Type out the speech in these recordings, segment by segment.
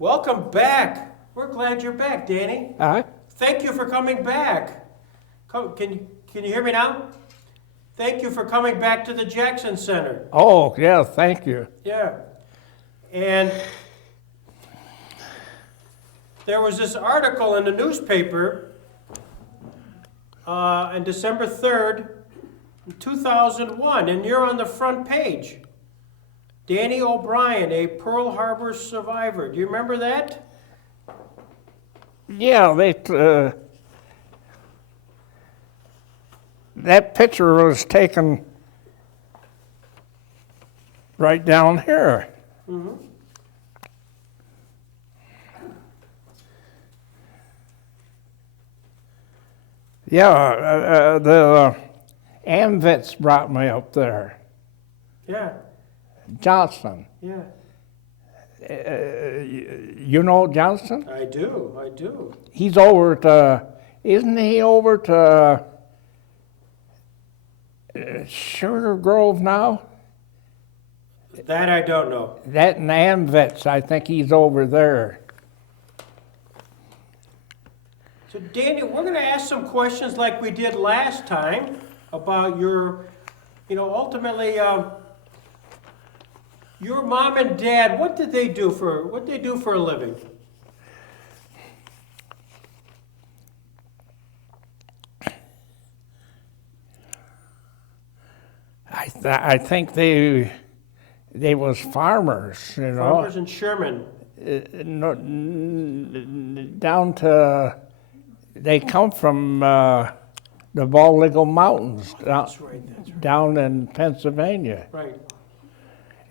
Welcome back. We're glad you're back, Danny. Thank you for coming back. Can you hear me now? Thank you for coming back to the Jackson Center. Oh, yeah, thank you. Yeah. And there was this article in the newspaper on December 3rd, 2001, and you're on the front page. Danny O'Brien, a Pearl Harbor survivor. Do you remember that? Yeah, that picture was taken right down here. Mm-hmm. Yeah, the AMVETS brought me up there. Yeah. Johnston. Yeah. You know Johnston? I do. He's over to, isn't he over to Sugar Grove now? That I don't know. That and AMVETS, I think he's over there. So Danny, we're going to ask some questions like we did last time about your, ultimately, your mom and dad. What did they do for a living? I think they was farmers, Farmers in Sherman. Down to, they come from the Bald Eagle Mountains, That's right. down in Pennsylvania. Right.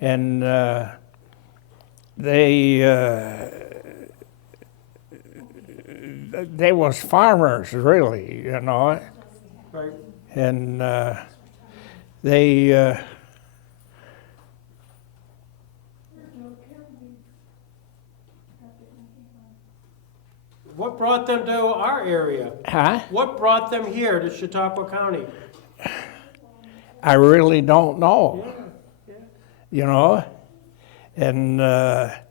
And they was farmers, really, Right. And they What brought them to our area? Huh? What brought them here to Chautauqua County? I really don't know. Yeah. And I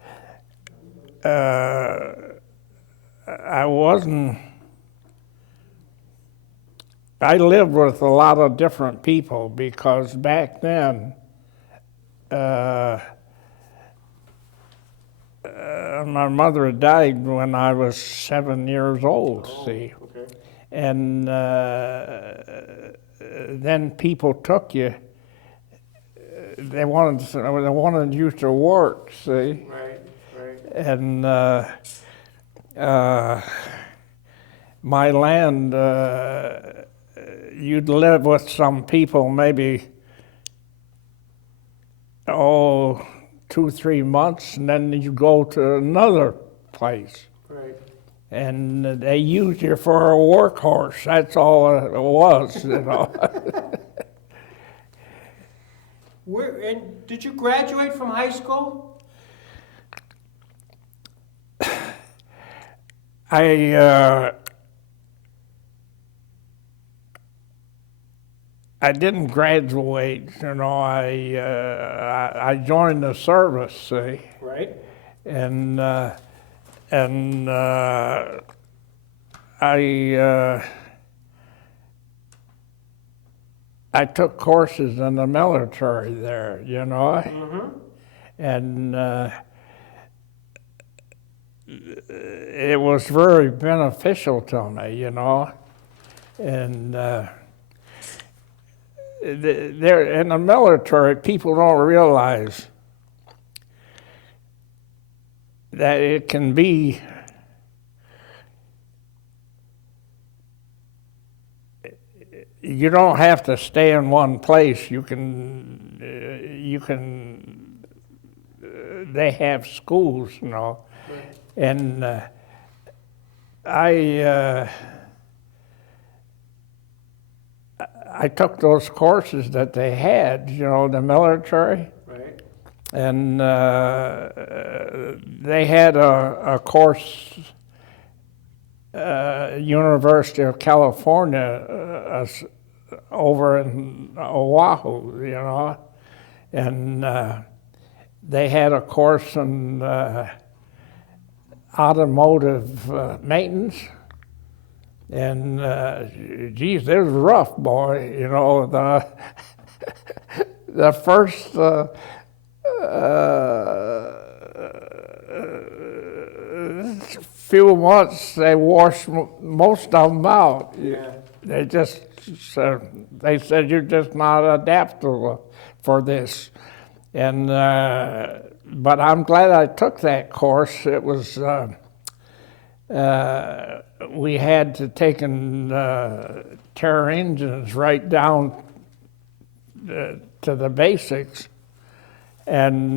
lived with a lot of different people because back then, my mother died when I was 7 years old, see. Okay. And then people took you. They wanted you to work, see. Right. And my land, you'd live with some people maybe 2-3 months, and then you go to another place. Right. And they used you for a workhorse. That's all it was, And did you graduate from high school? I didn't graduate, I joined the service, see. Right. And I took courses in the military there, Mm-hmm. And it was very beneficial to me, And there in the military, people don't realize that it can be you don't have to stay in one place. You can they have schools, Right. And I took those courses that they had, the military. Right. And they had a course, University of California, over in Oahu, and they had a course in automotive maintenance. And geez, it was rough, boy. You know, the first few months they washed most of them out. Yeah. They just they said you're just not adaptable for this. And but I'm glad I took that course. It was. We had to take and tear engines right down to the basics, and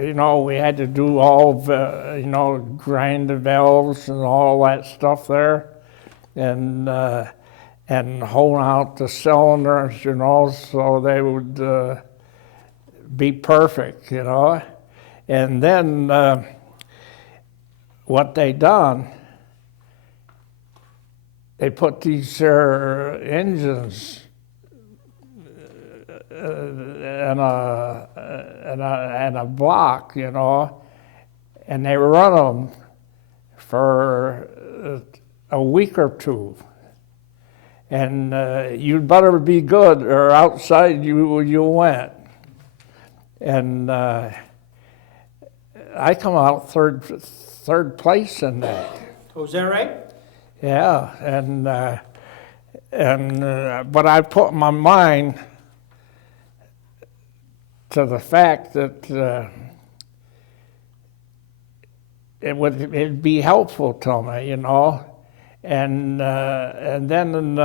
you know, we had to do all the, you know, grind the valves and all that stuff there, and hone out the cylinders, you know, so they would be perfect, you know. And then what they done, they put these engines in a block, you know, and they run them for a week or two. And you'd better be good, or outside you went. And I come out third place in that. Was that right? Yeah, but I put my mind to the fact that it'd be helpful to me, you know, and then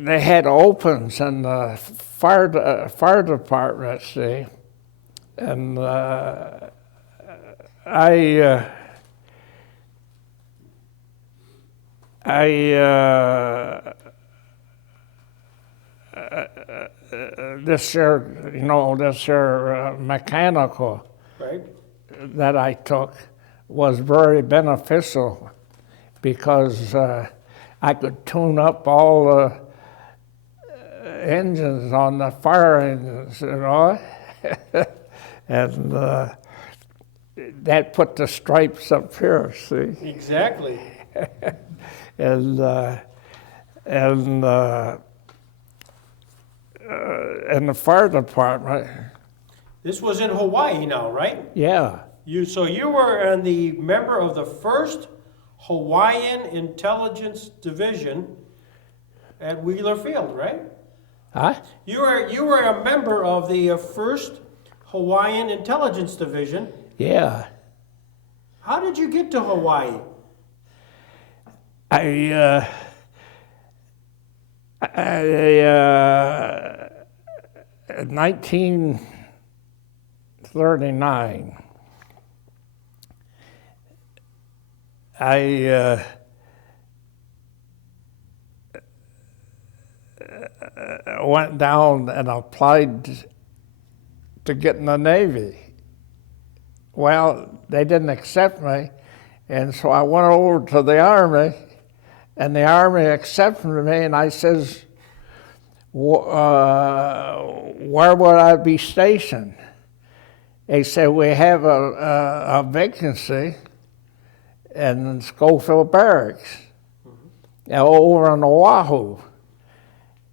they had opens in the fire department, see, and this year, you know, mechanical Right. that I took was very beneficial because I could tune up all the engines on the fire engines, you know, and that put the stripes up here, see. Exactly. And the fire department. This was in Hawaii now, right? Yeah. So you were the member of the 1st Hawaiian Intelligence Division at Wheeler Field, right? Huh? You were a member of the 1st Hawaiian Intelligence Division. Yeah. How did you get to Hawaii? I 1939. I went down and applied to get in the Navy. Well, they didn't accept me, and so I went over to the Army, and the Army accepted me, and I says, where would I be stationed? They said, we have a vacancy in Schofield Barracks, over in Oahu.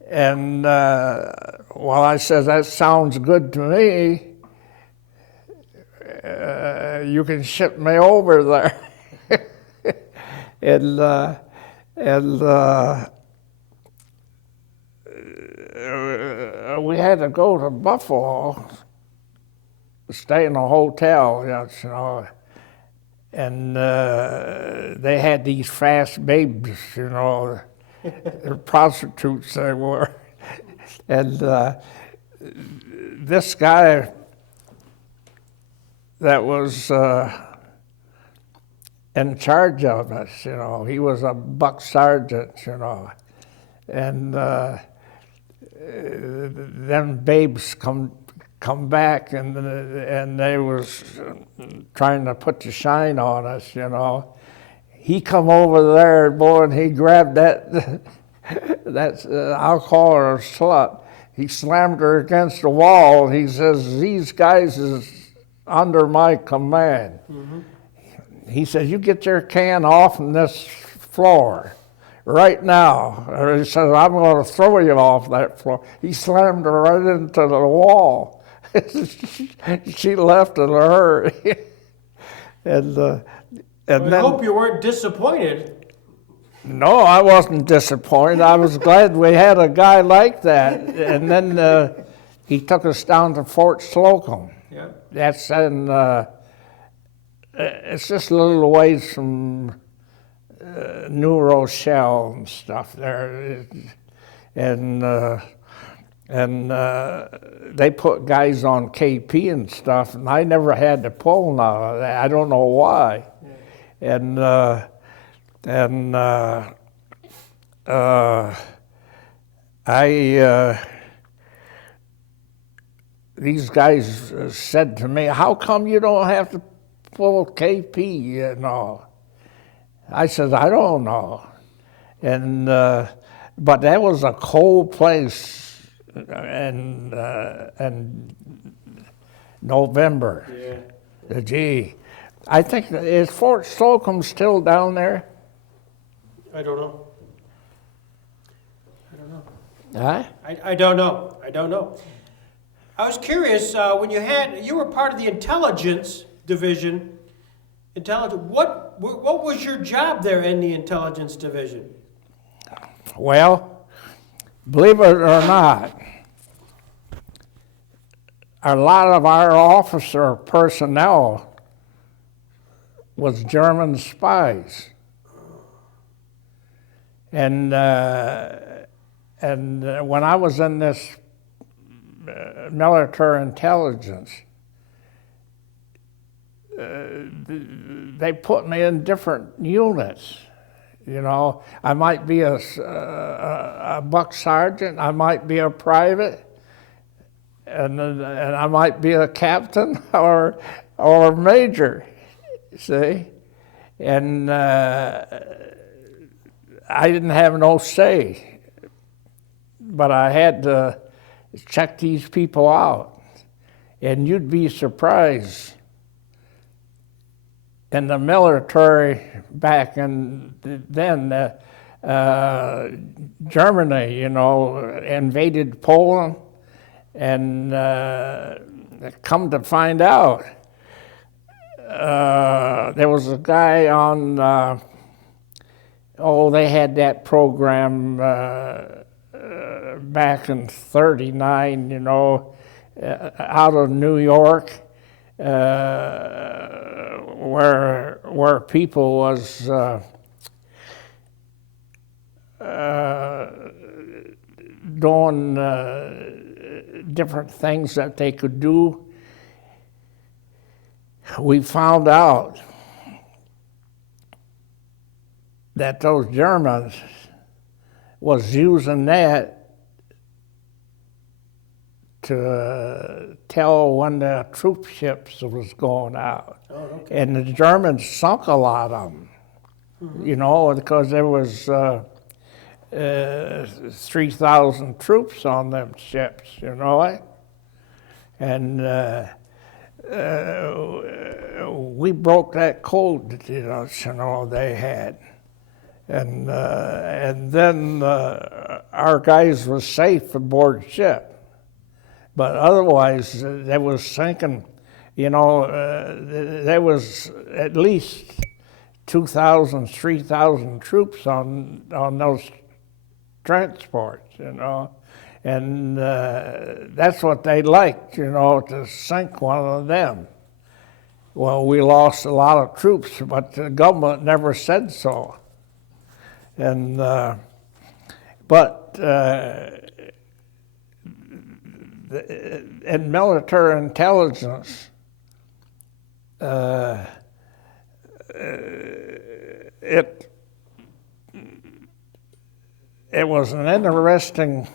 And well, I said, that sounds good to me. You can ship me over there. and we had to go to Buffalo, stay in a hotel, you know, and they had these fast babes, you know, they're prostitutes they were. And this guy that was in charge of us, you know, he was a buck sergeant, you know, and them babes come back and they was trying to put the shine on us, you know. He come over there, boy, and he grabbed that That's I'll call her a slut. He slammed her against the wall. He says, "These guys is under my command." Mm-hmm. He says, "You get your can off from this floor right now." Or he says, "I'm going to throw you off that floor." He slammed her right into the wall. She left in a hurry. And I hope you weren't disappointed. No, I wasn't disappointed. I was glad we had a guy like that. And then he took us down to Fort Slocum. Yeah. That's in, it's just a little ways from New Rochelle and stuff there. And they put guys on KP and stuff, and I never had to pull none of that. I don't know why. Yeah. These guys said to me, "How come you don't have to pull KP, you know?" I said, "I don't know." And but that was a cold place in November. Yeah. Gee, I think, is Fort Slocum still down there? I don't know. Huh? I don't know. I don't know. I was curious, when you were part of the intelligence division, what was your job there in the intelligence division? Well, believe it or not, a lot of our officer personnel was German spies. And when I was in this military intelligence, they put me in different units. You know, I might be a buck sergeant, I might be a private, and I might be a captain or a major. See, and I didn't have no say, but I had to check these people out, and you'd be surprised. In the military back then, Germany, you know, invaded Poland, and come to find out, there was a guy on, they had that program back in '39, you know, out of New York, where people was doing different things that they could do. We found out that those Germans was using that to tell when the troop ships was going out. Oh, okay. And the Germans sunk a lot of them, you know, because there was 3,000 troops on them ships, you know. And we broke that code that you know they had. And then our guys were safe aboard ship. But otherwise, they was sinking, you know, there was at least 2,000, 3,000 troops on those transports, you know. And that's what they liked, you know, to sink one of them. Well, we lost a lot of troops, but the government never said so. And, in military intelligence, it was an interesting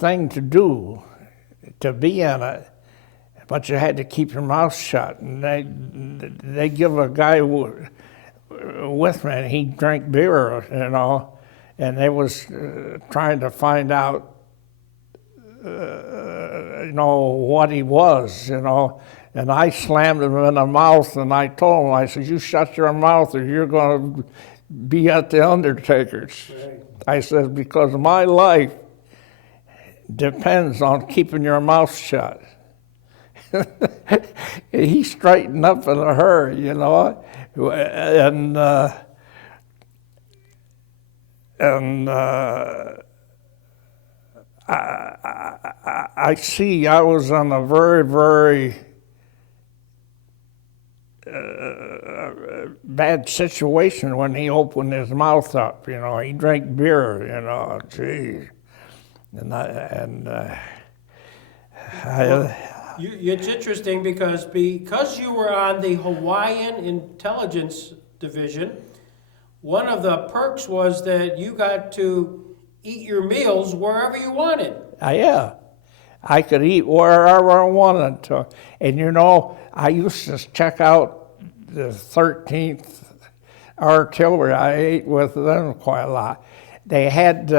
thing to do, to be in it, but you had to keep your mouth shut. And they give a guy with me, and he drank beer, and they was trying to find out, what he was, And I slammed him in the mouth, and I told him, I said, "You shut your mouth, or you're going to be at the Undertaker's." Right. I said, "Because my life depends on keeping your mouth shut." He straightened up in a hurry, and I see I was in a very, very bad situation when he opened his mouth up. He drank beer. Gee, It's interesting because you were on the Hawaiian Intelligence Division, one of the perks was that you got to eat your meals wherever you wanted. Yeah, I could eat wherever I wanted to. And I used to check out the 13th Artillery. I ate with them quite a lot. They had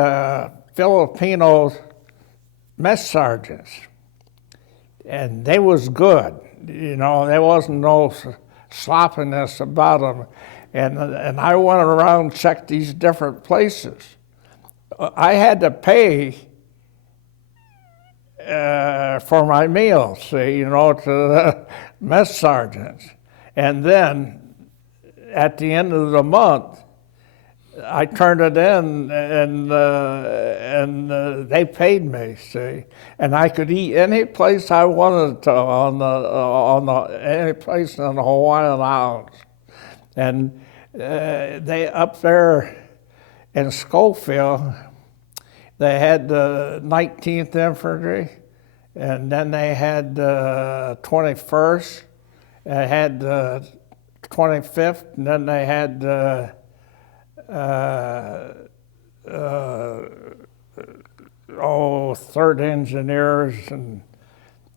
Filipino mess sergeants, and they was good. There wasn't no sloppiness about them. And I went around and checked these different places. I had to pay for my meals, to the mess sergeants. And then at the end of the month, I turned it in, and they paid me. See, and I could eat any place I wanted to any place in the Hawaiian Islands. And they up there in Schofield, they had the 19th Infantry, and then they had the 21st, they had the 25th, and then they had the 3rd Engineers, and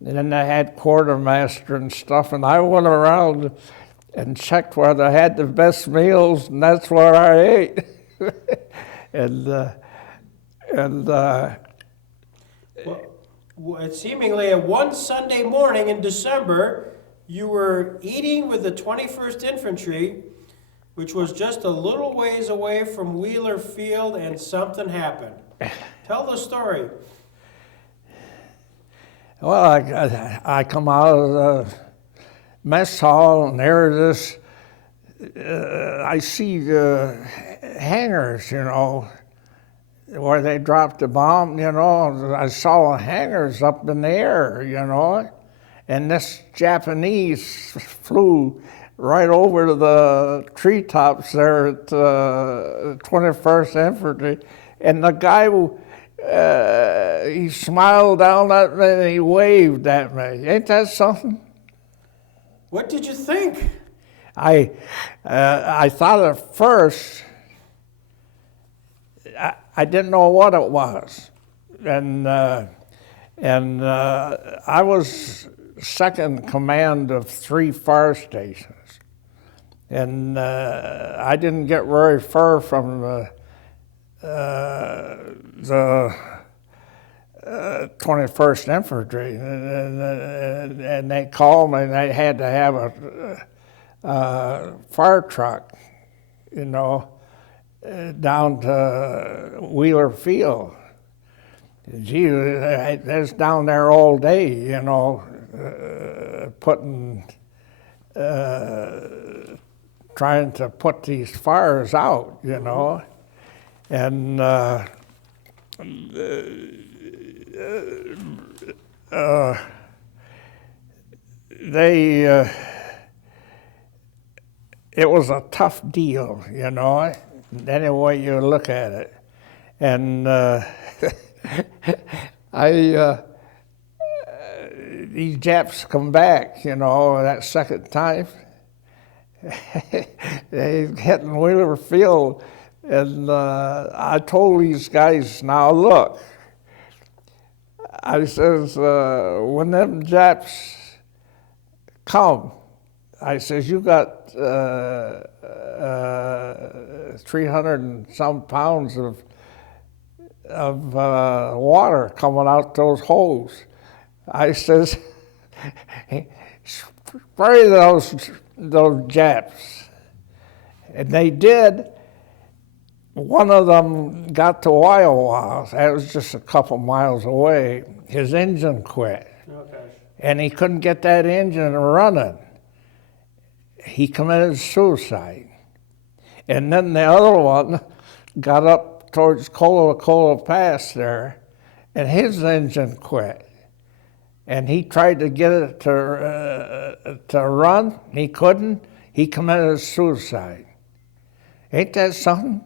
then they had Quartermaster and stuff, and I went around and checked where they had the best meals, and that's where I ate. Well, seemingly one Sunday morning in December, you were eating with the 21st Infantry, which was just a little ways away from Wheeler Field, and something happened. Tell the story. Well, I come out of the mess hall, and there this, I see the hangars, where they dropped the bomb, I saw the hangars up in the air, and this Japanese flew right over the treetops there at 21st Infantry, and the guy, he smiled down at me and he waved at me. Ain't that something? What did you think? I thought at first, I didn't know what it was, and I was second in command of 3 fire stations, and I didn't get very far from the 21st Infantry, and they called me, and they had to have a fire truck, down to Wheeler Field. Gee, I was down there all day, trying to put these fires out, and it was a tough deal, any way you look at it. And these Japs come back, that second time. They hitting Wheeler Field, and I told these guys, now look, I says, when them Japs come, I says, you got 300 and some pounds of water coming out those holes. I says, spray those Japs. And they did. One of them got to Iowa. That was just a couple miles away. His engine quit. Oh, gosh. And he couldn't get that engine running. He committed suicide. And then the other one got up towards Cola Pass there, and his engine quit. And he tried to get it to run. He couldn't. He committed suicide. Ain't that something?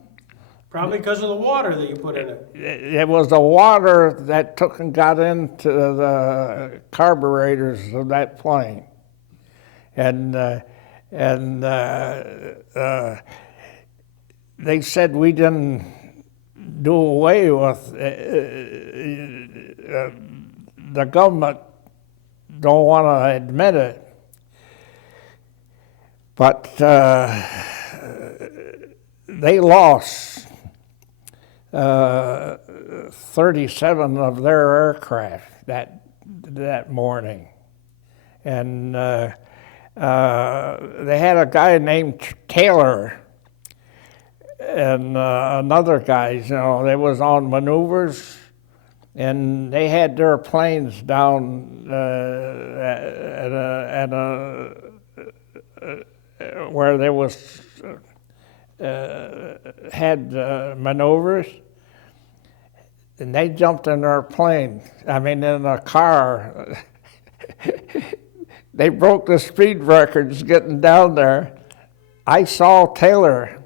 Probably because of the water that you put in it. It was the water that took and got into the carburetors of that plane. And they said we didn't do away with the government don't want to admit it, but they lost 37 of their aircraft that morning, and they had a guy named Taylor and another guys, they was on maneuvers, and they had their planes down where they was had maneuvers, and they jumped in their plane. In a car. They broke the speed records getting down there. I saw Taylor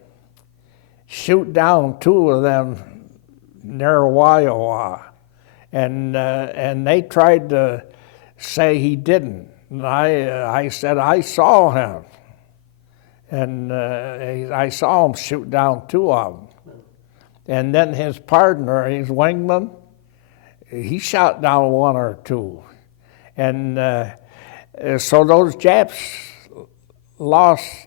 shoot down two of them near Iowa, and they tried to say he didn't. And I said I saw him, and I saw him shoot down two of them. And then his partner, his wingman, he shot down one or two, and so those Japs lost.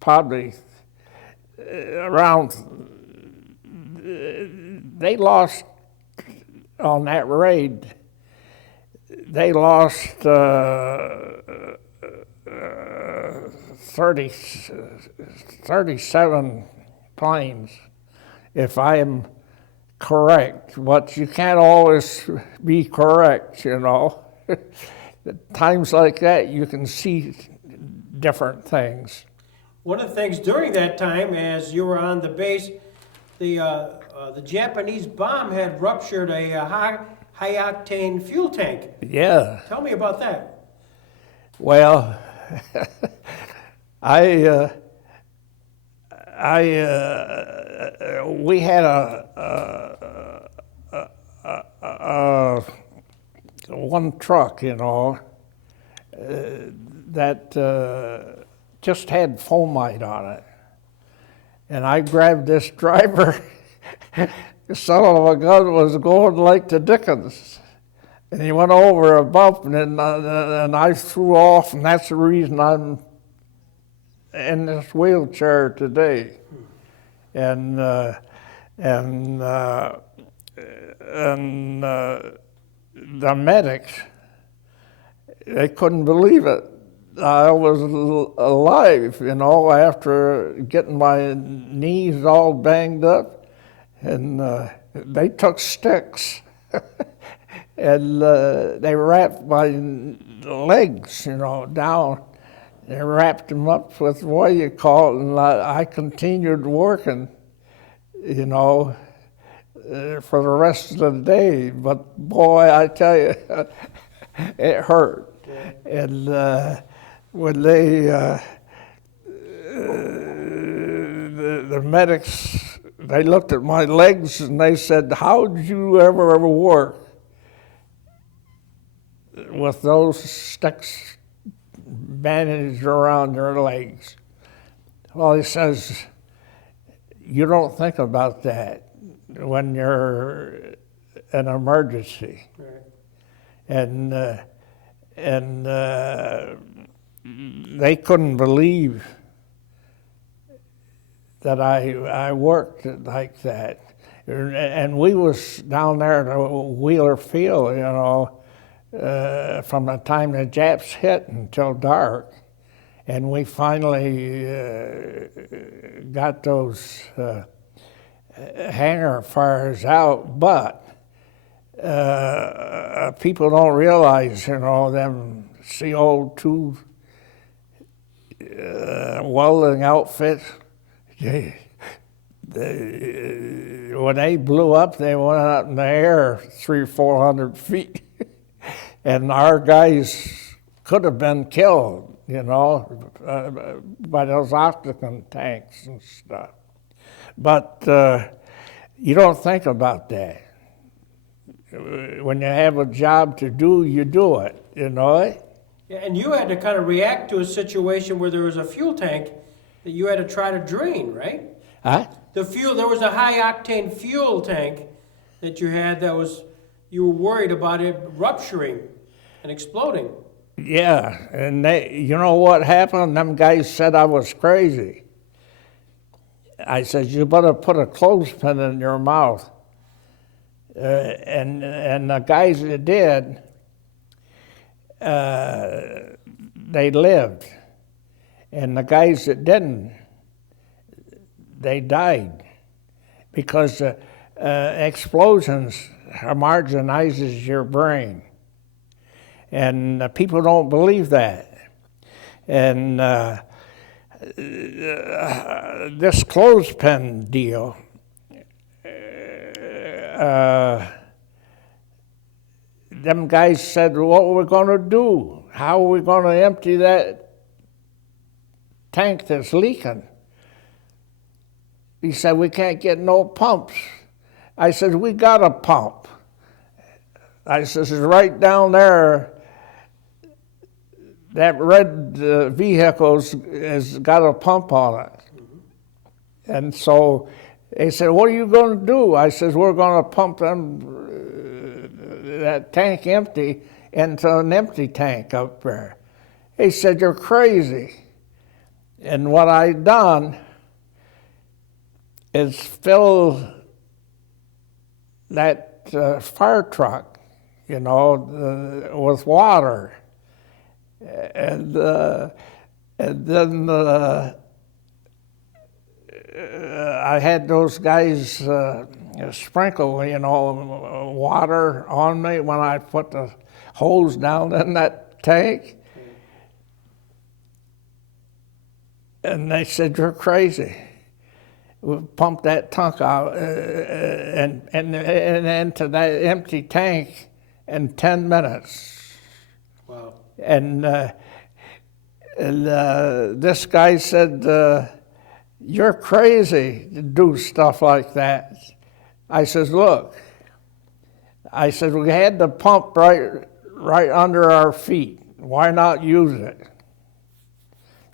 Probably around, they lost on that raid, they lost 37 planes, if I'm correct, but you can't always be correct, At times like that, you can see different things. One of the things during that time, as you were on the base, the Japanese bomb had ruptured a high-octane fuel tank. Yeah. Tell me about that. Well, we had one truck, that just had fomite on it. And I grabbed this driver. The son of a gun was going like the Dickens. And he went over a bump, and I threw off, and that's the reason I'm in this wheelchair today. And the medics, they couldn't believe it. I was alive, after getting my knees all banged up, and they took sticks and they wrapped my legs, down. They wrapped them up with what you call it, and I continued working, for the rest of the day. But boy, I tell you, it hurt. And when the medics, they looked at my legs and they said, "How did you ever work with those sticks bandaged around your legs?" Well, he says, "You don't think about that when you're an emergency." Right. and they couldn't believe that I worked like that. And we was down there at Wheeler Field, you know, from the time the Japs hit until dark. And we finally got those hangar fires out, but people don't realize, you know, them CO2 welding outfits, when they blew up, they went up in the air 300 or 400 feet. And our guys could have been killed, you know, by those oxygen tanks and stuff. But you don't think about that. When you have a job to do, you do it, you know? Yeah, and you had to kind of react to a situation where there was a fuel tank that you had to try to drain, right? Huh? The fuel, there was a high octane fuel tank that you had that was, you were worried about it rupturing and exploding. Yeah, and you know what happened? Them guys said I was crazy. I said, you better put a clothespin in your mouth. And the guys that did, they lived. And the guys that didn't, they died. Because explosions homogenizes your brain. And people don't believe that. And this clothespin deal, them guys said, what are we going to do? How are we going to empty that tank that's leaking? He said, we can't get no pumps. I said, we got a pump. I said, it's right down there. That red vehicle has got a pump on it. And so they said, what are you going to do? I said, we're going to pump that tank empty into an empty tank up there. He said, you're crazy. And what I done is fill that fire truck, you know, with water. And then I had those guys sprinkle, you know, water on me when I put the hose down in that tank. And they said, you're crazy. We pumped that tank out and into that empty tank in 10 minutes. Wow. And this guy said, you're crazy to do stuff like that. I says, look, I said, we had the pump right under our feet. Why not use it?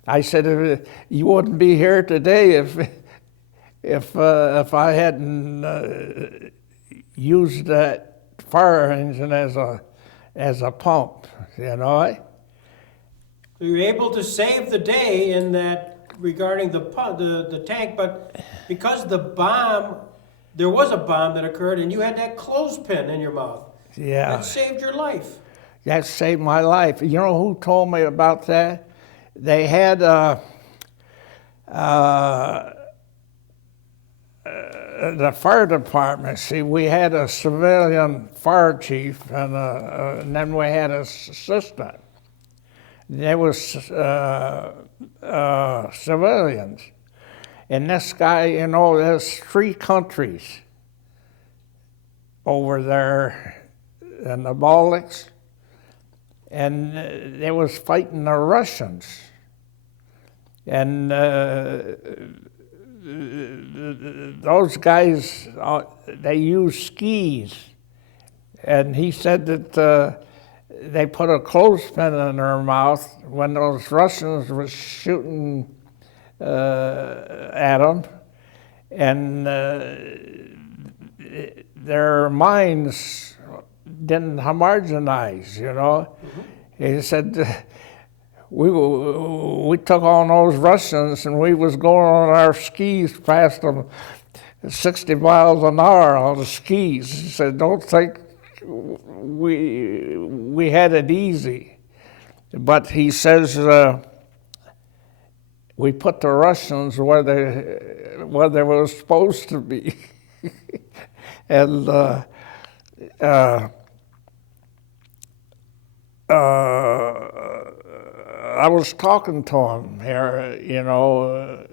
I said, you wouldn't be here today if I hadn't used that fire engine as a pump, you know. So you were able to save the day in that regarding the tank, but because the bomb, there was a bomb that occurred, and you had that clothespin in your mouth. Yeah. That saved your life. That saved my life. You know who told me about that? They had the fire department. See, we had a civilian fire chief, and then we had an assistant. There was civilians. And this guy, you know, there's 3 countries over there in the Baltics, and they was fighting the Russians. And those guys, they use skis. And he said that they put a clothespin in their mouth when those Russians were shooting at them, and their minds didn't homogenize, you know. He said, we took on those Russians and we was going on our skis past them 60 miles an hour on the skis. He said, don't think we had it easy. But he says, we put the Russians where they were supposed to be. And I was talking to him here, you know,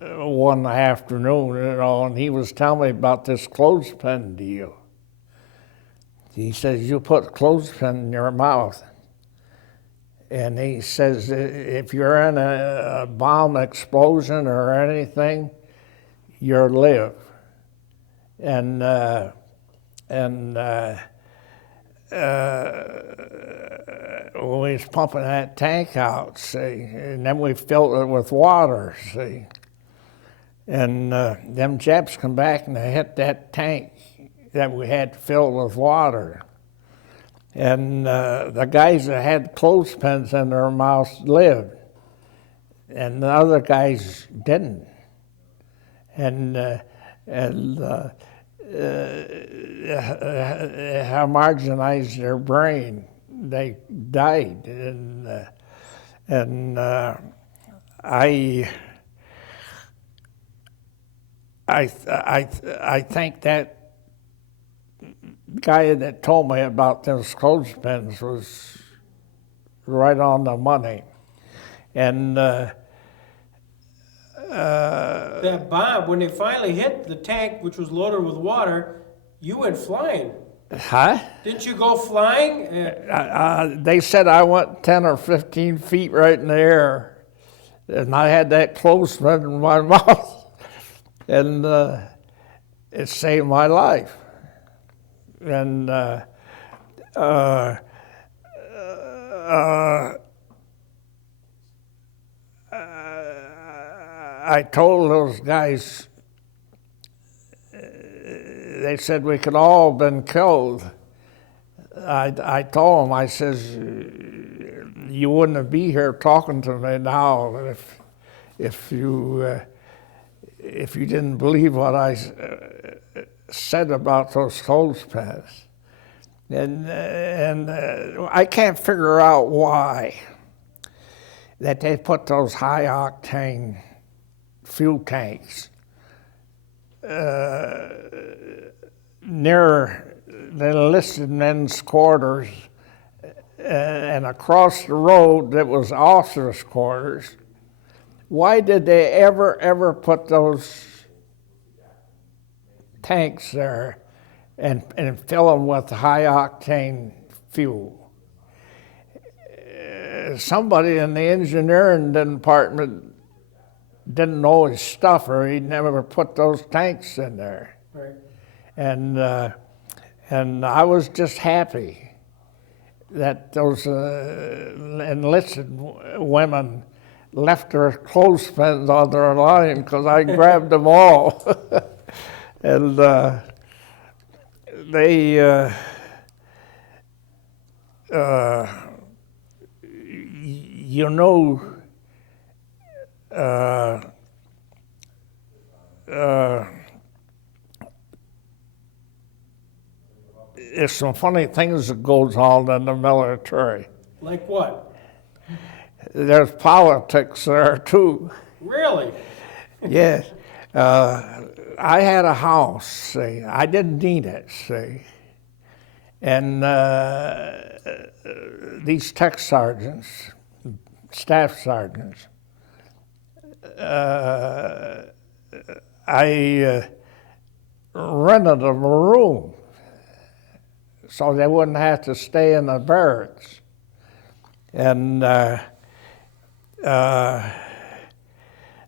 one afternoon, you know, and he was telling me about this clothespin deal. He says, you put clothespin in your mouth. And he says, if you're in a bomb explosion or anything, you'll live. And when we was pumping that tank out, see, and then we filled it with water, see. And them Japs come back and they hit that tank that we had filled with water. And the guys that had clothespins in their mouths lived, and the other guys didn't. And homogenized their brain. They died, and I think that guy that told me about those clothespins was right on the money. And That bomb, when it finally hit the tank, which was loaded with water, you went flying. huh? Didn't you go flying? They said I went 10 or 15 feet right in the air, and I had that clothespin in my mouth, and it saved my life. And I told those guys, they said we could all been killed. I told them, I says, you wouldn't be here talking to me now if you didn't believe what I said about those clothespins. And I can't figure out why that they put those high octane fuel tanks near the enlisted men's quarters, and across the road that was officers' quarters. Why did they ever put those tanks there and fill them with high octane fuel? Somebody in the engineering department didn't know his stuff, or he'd never put those tanks in there. Right. And I was just happy that those enlisted women left their clothespins on their line, because I grabbed them all. And they, you know, there's some funny things that goes on in the military. Like what? There's politics there too. Really? Yes. I had a house, see. I didn't need it, see. And these tech sergeants, staff sergeants, I rented them a room so they wouldn't have to stay in the barracks. And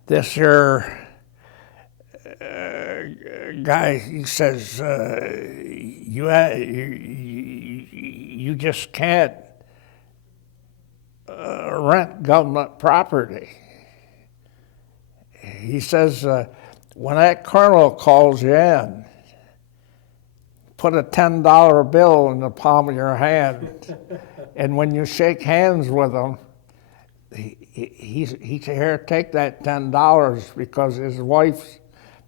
this here guy, he says, you just can't rent government property. He says, when that colonel calls you in, put a $10 bill in the palm of your hand, and when you shake hands with him, he said, "Here, take that $10," because his wife's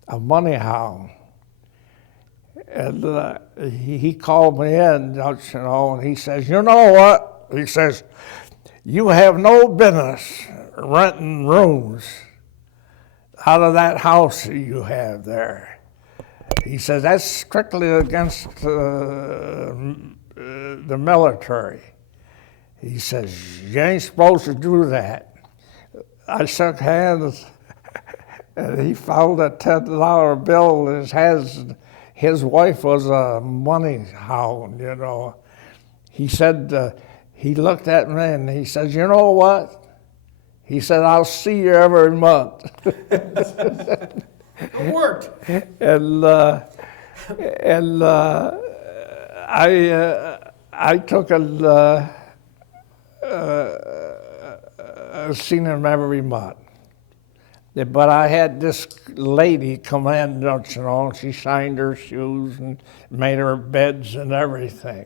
a money hound. And he called me in, don't you know, and he says, "You know what?" He says, "You have no business renting rooms out of that house you have there." He says, "That's strictly against the military." He says, "You ain't supposed to do that." I shook hands, and he found a $10 bill in his hands. His wife was a money hound, you know. He said, he looked at me and he says, "You know what?" He said, "I'll see you every month." It worked. And I took seen him every month. But I had this lady come in, don't you know, she shined her shoes and made her beds and everything.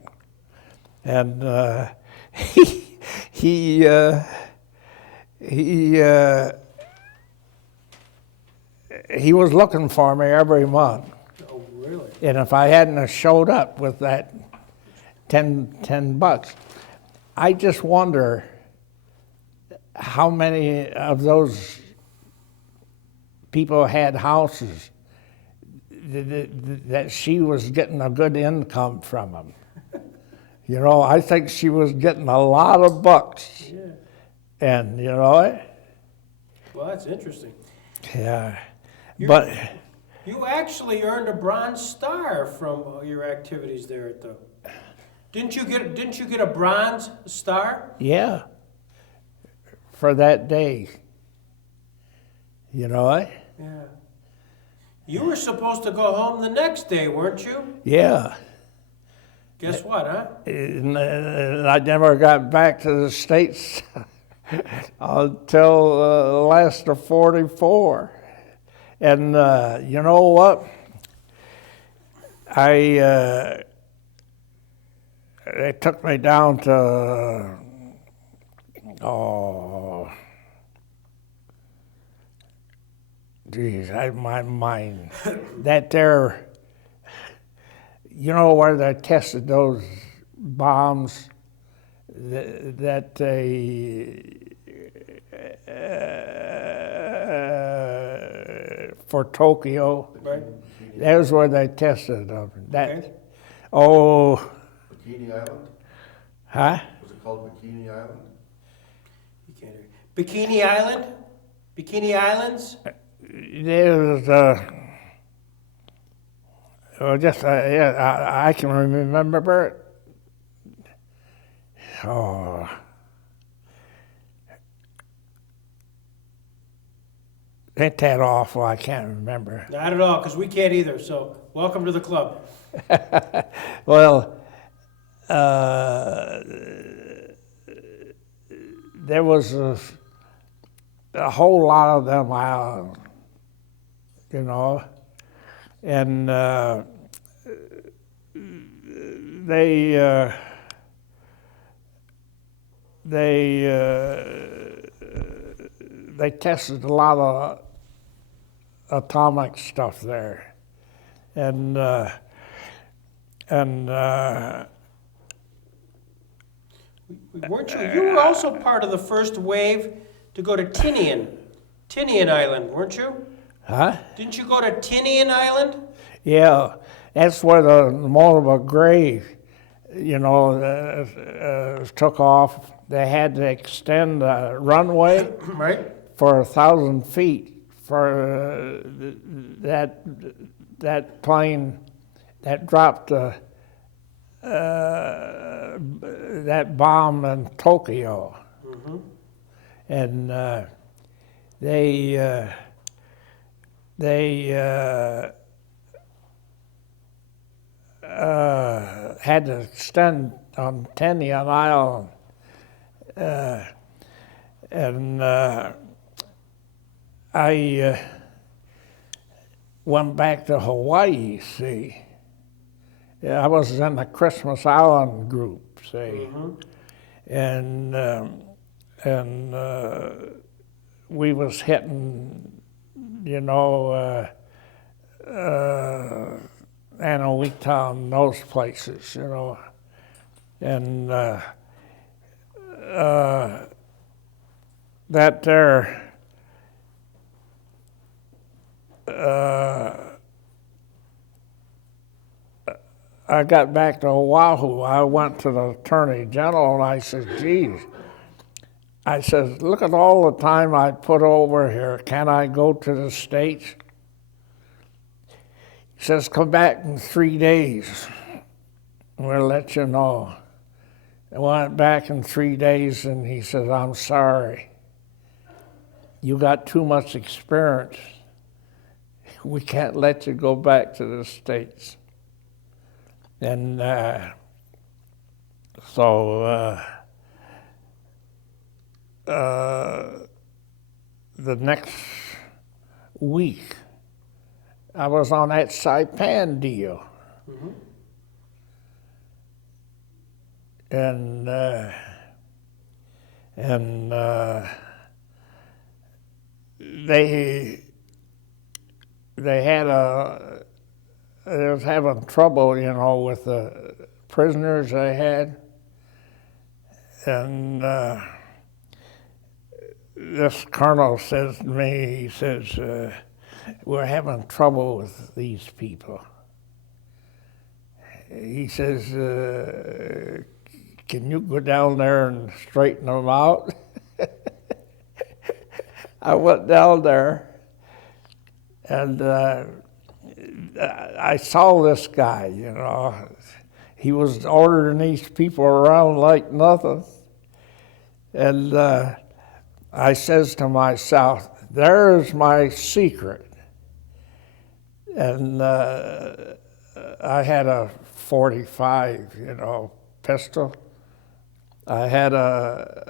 And he was looking for me every month. Oh, really? And if I hadn't have showed up with that $10, I just wonder how many of those people had houses that she was getting a good income from them. You know, I think she was getting a lot of bucks. Yeah. And, you know, Well, that's interesting. yeah. But you actually earned a Bronze Star from your activities there at the. Didn't you get a Bronze Star? Yeah. For that day. You know it? Yeah. You were supposed to go home the next day, weren't you? Yeah. Guess what, huh? And I never got back to the States until last of 44. And you know what? They took me down to, geez, my mind. That there, you know where they tested those bombs that they, for Tokyo? Right. That was where they tested them. That, Okay. Bikini Island? Huh? Was it called Bikini Island? You can't hear. Bikini Island? Bikini Islands? There was, yeah, I can remember it. Oh. Ain't that awful? I can't remember. Not at all, because we can't either. So, welcome to the club. Well, there was a whole lot of them islands, you know, and they tested a lot of atomic stuff there, and Weren't you? You were also part of the first wave to go to Tinian Island, weren't you? huh? Didn't you go to Tinian Island? Yeah, that's where the Multiple grave, you know, took off. They had to extend the runway Right. for 1,000 feet for that plane that dropped that bomb in Tokyo. Mm-hmm. And they had to extend on Tinian Island, and I went back to Hawaii, see, Yeah, I was in the Christmas Island group, see, and we was hitting, you know, Anna Weektown, those places, you know, and that there. I got back to Oahu. I went to the Attorney General and I said, geez, I said, look at all the time I put over here. Can I go to the States? He says, come back in 3 days. We'll let you know. I went back in 3 days and he says, I'm sorry. You got too much experience. We can't let you go back to the States. And so the next week, I was on that Saipan deal. And they had they was having trouble, you know, with the prisoners they had. And this colonel says to me, he says, we're having trouble with these people. He says, can you go down there and straighten them out? I went down there and I saw this guy, you know. He was ordering these people around like nothing. And I says to myself, there's my secret. And I had a 45, you know, pistol. I had that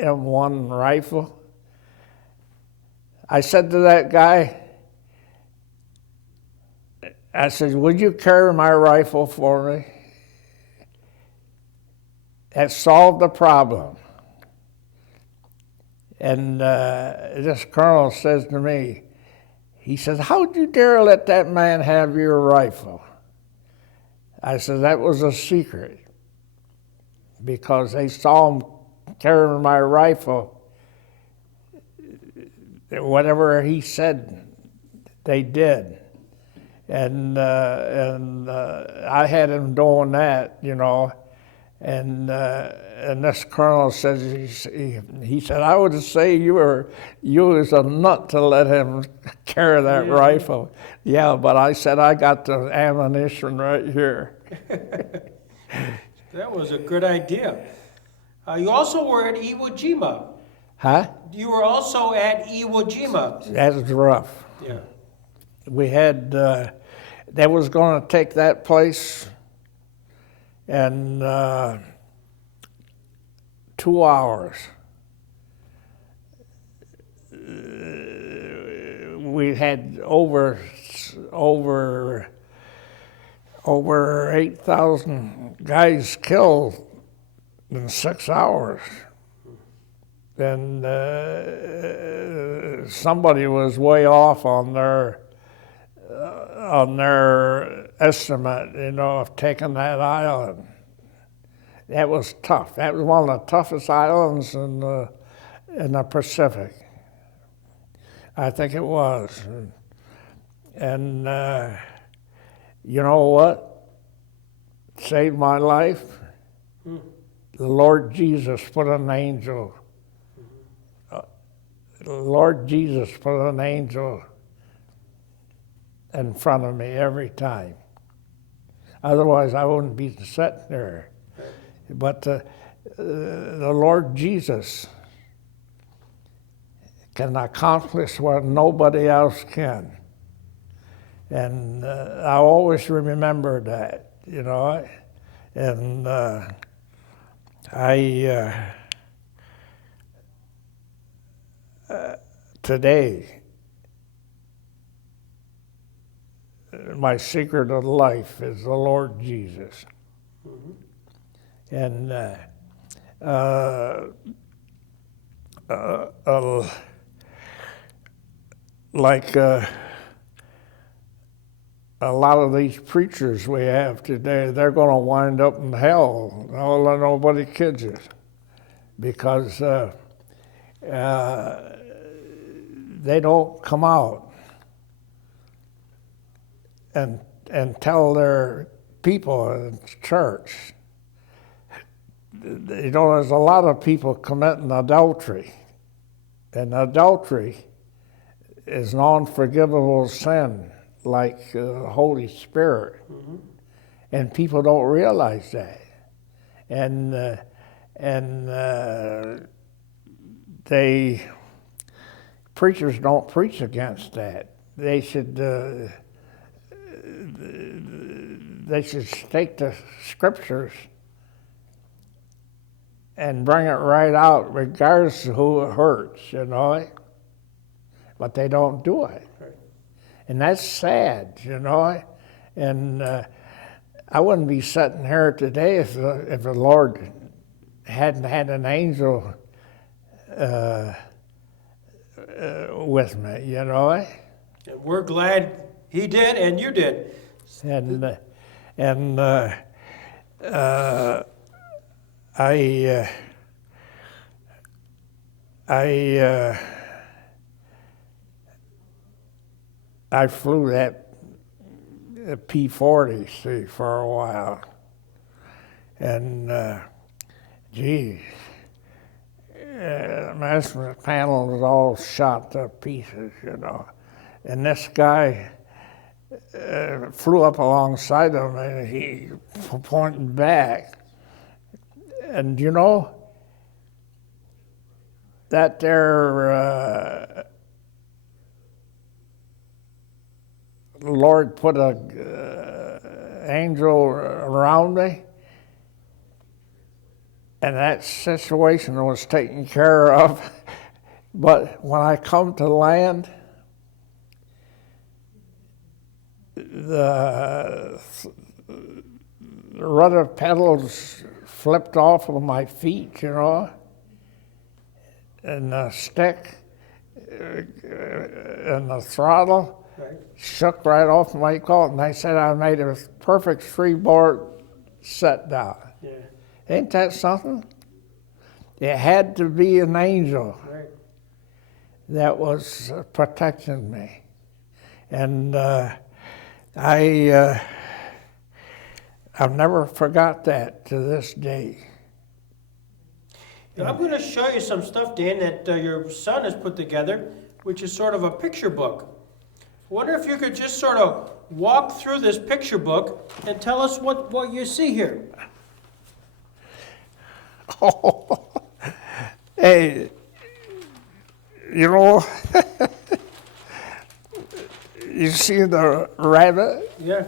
M1 rifle. I said to that guy, I said, would you carry my rifle for me? That solved the problem. And this colonel says to me, he says, how'd you dare let that man have your rifle? I said, that was a secret. Because they saw him carrying my rifle. Whatever he said, they did. And I had him doing that, you know. And this colonel says, he said, I would say you was a nut to let him carry that rifle. Yeah, but I said, I got the ammunition right here. That was a good idea. You also were at Iwo Jima. Huh? You were also at Iwo Jima. That was rough. Yeah. We had, they was going to take that place, and 2 hours. We had over 8,000 guys killed in 6 hours. And somebody was way off on their estimate, you know, of taking that island. That was tough. That was one of the toughest islands in the Pacific. I think it was. And you know what saved my life? The Lord Jesus put an angel. The Lord Jesus put an angel in front of me every time. Otherwise, I wouldn't be sitting there. But the Lord Jesus can accomplish what nobody else can. And I always remember that, you know. And today, my secret of life is the Lord Jesus. And like a lot of these preachers we have today, they're going to wind up in hell. Nobody kids you, because they don't come out and tell their people in church. You know, there's a lot of people committing adultery, and adultery is an unforgivable sin, like the Holy Spirit, and people don't realize that, and preachers don't preach against that. They should take the scriptures and bring it right out, regardless of who it hurts, you know. But they don't do it. And that's sad, you know. And I wouldn't be sitting here today if the Lord hadn't had an angel with me, you know. And we're glad he did and you did. And I flew that P-40, see, for a while. And, geez, the instrument panel was all shot to pieces, you know. And this guy flew up alongside him, and he pointed back. And, you know, that there... the Lord put a angel around me, and that situation was taken care of. But when I come to land, the rudder pedals flipped off of my feet, you know, and the stick and the throttle shook right off my coat, and I said I made a perfect freeboard set down. Yeah. Ain't that something? It had to be an angel that was protecting me. And I've never forgot that to this day. I'm going to show you some stuff, Dan, that your son has put together, which is sort of a picture book. I wonder if you could just sort of walk through this picture book and tell us what you see here. Oh, hey, you know, you see the rabbit? Yeah.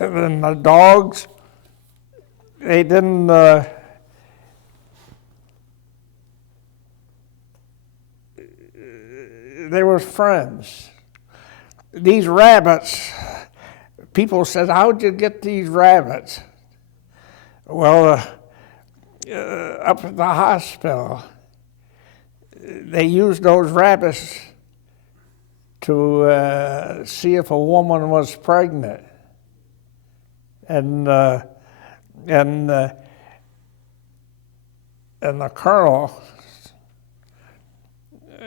And the dogs, they didn't, they were friends. These rabbits, people said, how'd you get these rabbits? Well, up at the hospital, they used those rabbits to see if a woman was pregnant. And the colonel,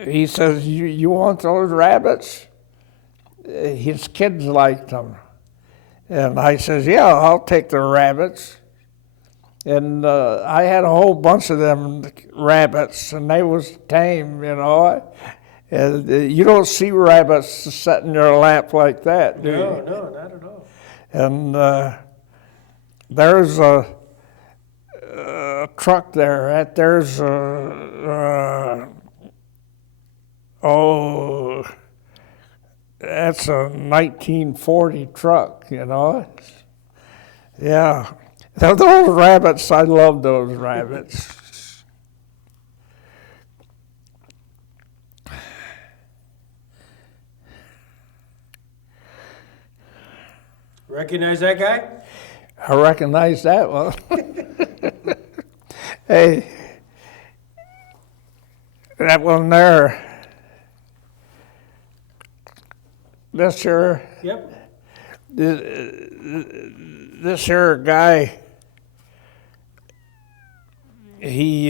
he says, you want those rabbits? His kids liked them. And I says, yeah, I'll take the rabbits. And I had a whole bunch of them rabbits, and they was tame, you know. And you don't see rabbits sitting in your lap like that, do you? No, not at all. And there's a truck there. There's that's a 1940 truck, you know. Yeah. Those rabbits, I love those rabbits. Recognize that guy? I recognize that one. Hey, that one there. This here, Yep. this here guy. He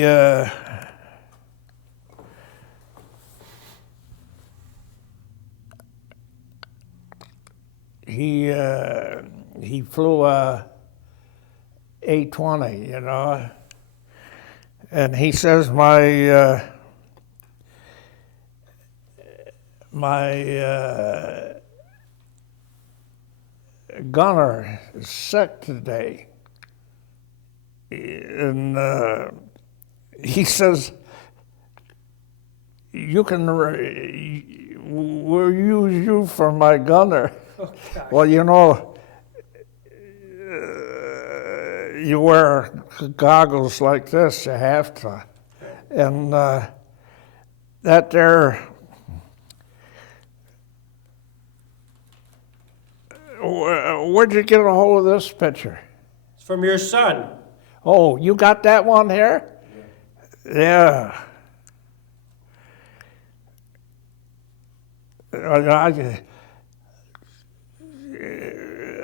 he flew a A-20, you know, and he says my gunner is sick today, and he says we'll use you for my gunner. Oh, gosh. Well, you know, you wear goggles like this, you have to. And that there, where'd you get a hold of this picture? It's from your son. Oh, you got that one here? Yeah.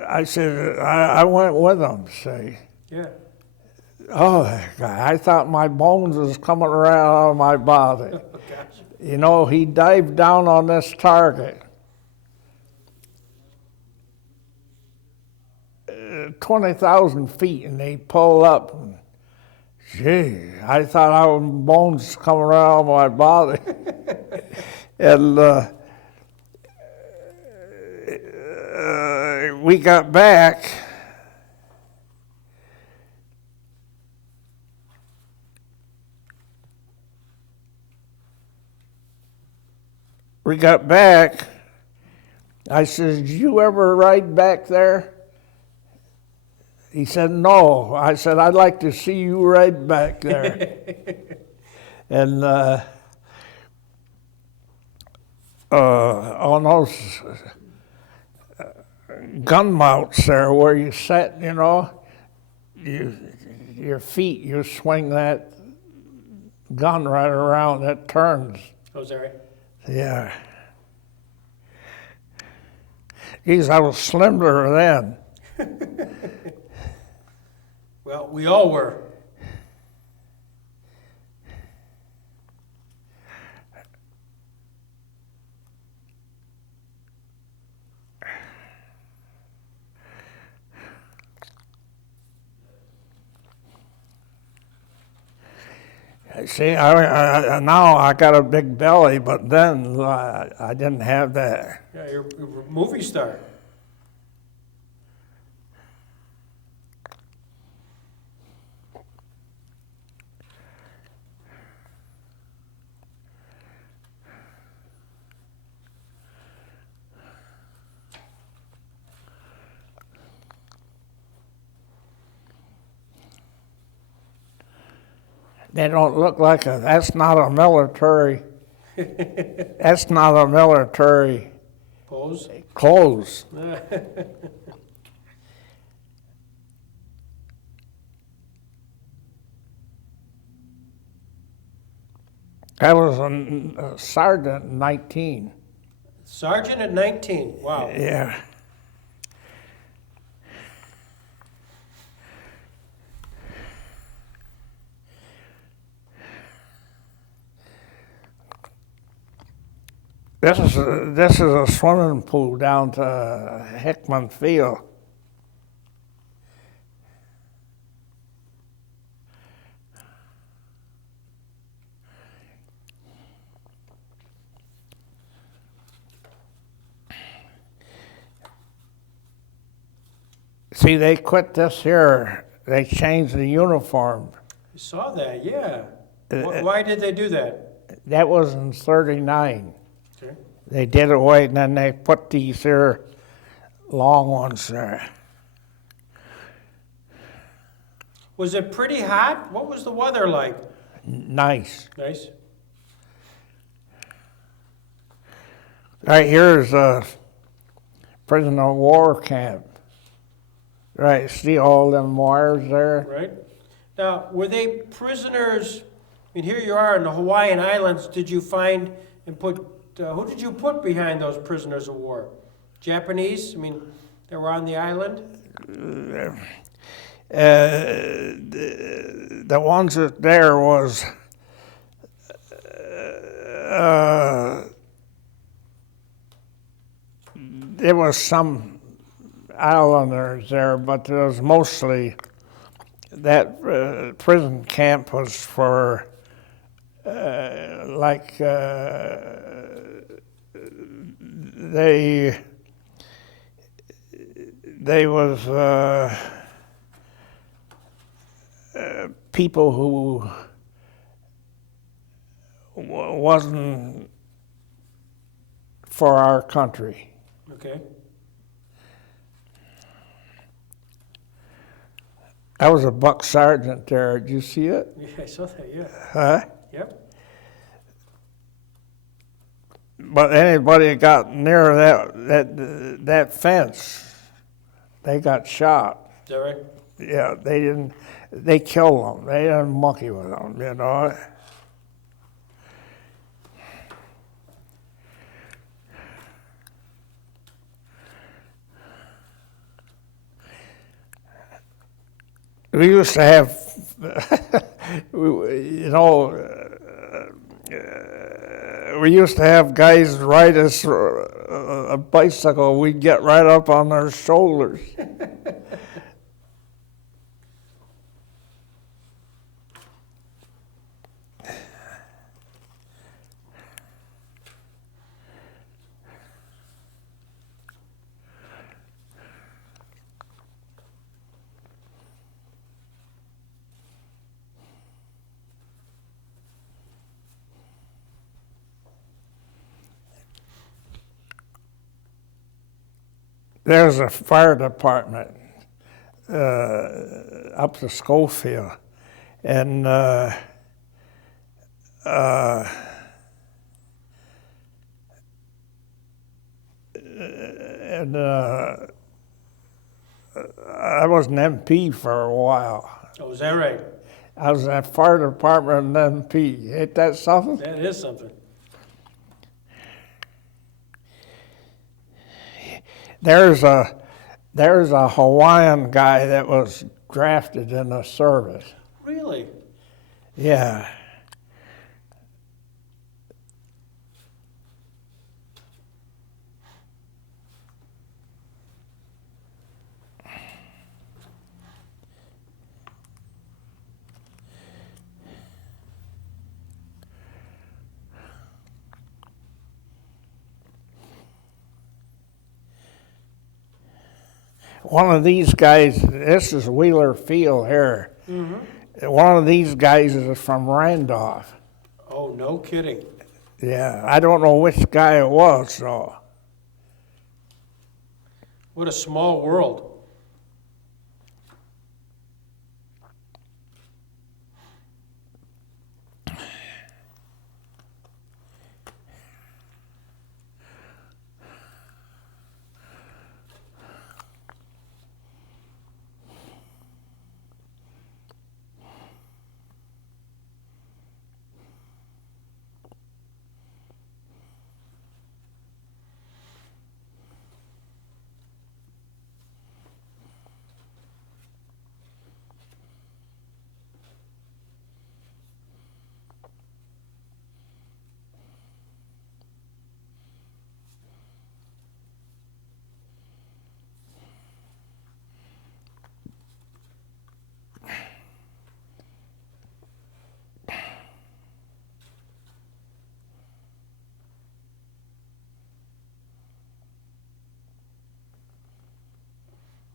I said, I went with him, see. Yeah. Oh, I thought my bones was coming around out of my body. Oh, gosh. You know, he dived down on this target. 20,000 feet, and he pulled up. And, gee, I thought I was bones coming around my body. And we got back. I said, did you ever ride back there? He said, no. I said, I'd like to see you ride back there. And on those gun mounts there where you sit, you know, your feet, you swing that gun right around, it turns. Oh, is that right? Yeah. Geez, I was slimmer then. Well, we all were. See, now I got a big belly, but then I didn't have that. Yeah, you're a movie star. They don't look like that's not a military, that's not a military Pose. clothes. I was a sergeant in 19. Sergeant at 19. Wow. Yeah. This is a swimming pool down to Hickman Field. See, they quit this here. They changed the uniform. You saw that, yeah. Why did they do that? That was in '39. Okay. They did away, and then they put these here long ones there. Was it pretty hot? What was the weather like? Nice. Nice. Right here is a prisoner of war camp. Right, see all them wires there? right? Now, were they prisoners? I mean, here you are in the Hawaiian Islands. Did you find and put, who did you put behind those prisoners of war? Japanese? I mean, they were on the island? The ones that there was there was some islanders there, but there was mostly that prison camp was for they was people who wasn't for our country. Okay. I was a buck sergeant there. Did you see it? Yeah, I saw that, yeah. Huh? Yep. But anybody that got near that fence, they got shot. Is that right? Yeah, they didn't. They killed them. They didn't monkey with them, you know. We used to have, we used to have guys ride us a bicycle. We'd get right up on their shoulders. There's a fire department up to Schofield, and I was an MP for a while. Oh, is that right? I was in that fire department and MP. Ain't that something? That is something. There's a Hawaiian guy that was drafted in the service. Really? Yeah. One of these guys, this is Wheeler Field here. Mm-hmm. One of these guys is from Randolph. Oh, no kidding. Yeah, I don't know which guy it was, though. What a small world.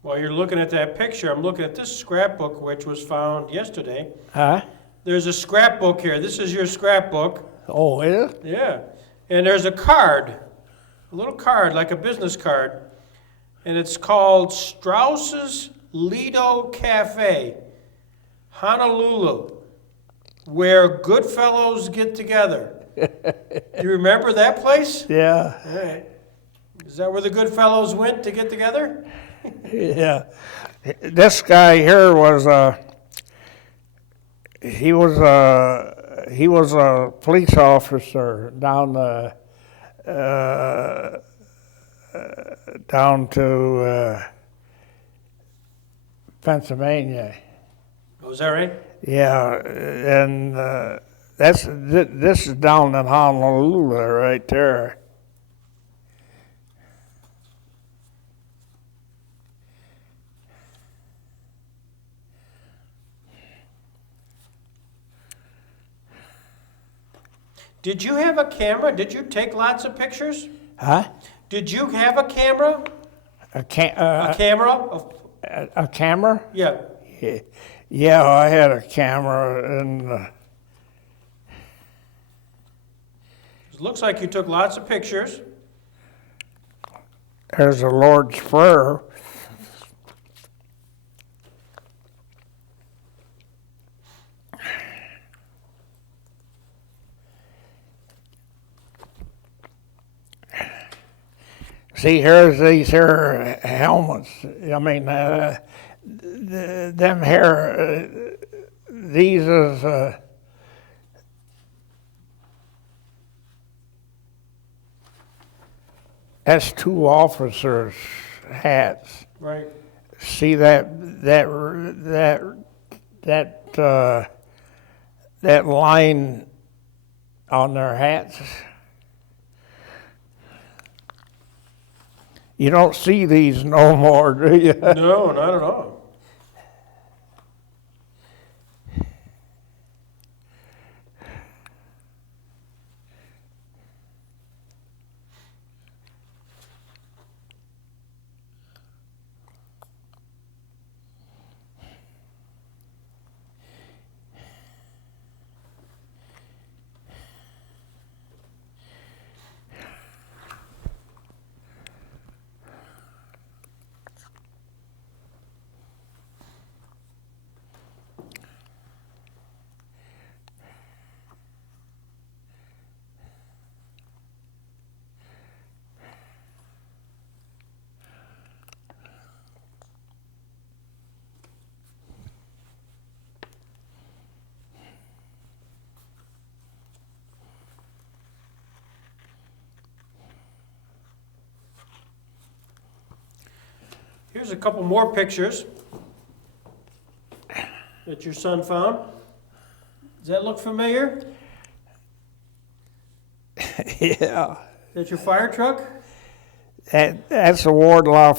While you're looking at that picture, I'm looking at this scrapbook, which was found yesterday. Huh? There's a scrapbook here. This is your scrapbook. Oh, is it? Yeah. And there's a card, a little card, like a business card. And it's called Strauss's Lido Cafe, Honolulu, where good fellows get together. You remember that place? Yeah. All right. Is that where the good fellows went to get together? Yeah. This guy here was he was a police officer down to Pennsylvania. Was that right? Yeah, and this is down in Honolulu right there. Did you have a camera? Did you take lots of pictures? Huh? Did you have a camera? A Camera? a camera? Yeah. Yeah, I had a camera, and It looks like you took lots of pictures. there's the Lord's Prayer. See, here's these here helmets. I mean, them here, these is that's two officers' hats. Right. See that line on their hats? You don't see these no more, do you? No, not at all. Here's a couple more pictures that your son found. Does that look familiar? Yeah. Is that your fire truck? That's a Wardlaw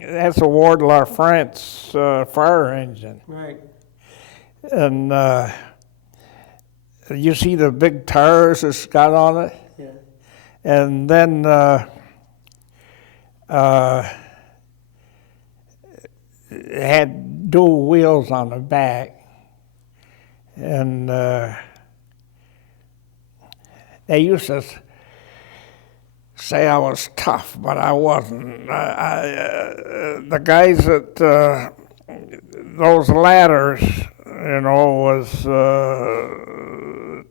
That's a Wardlaw France fire engine, Right. and you see the big tires it's got on it, Yeah. and then it had dual wheels on the back, and they used to say I was tough, but I wasn't. The guys that those ladders, was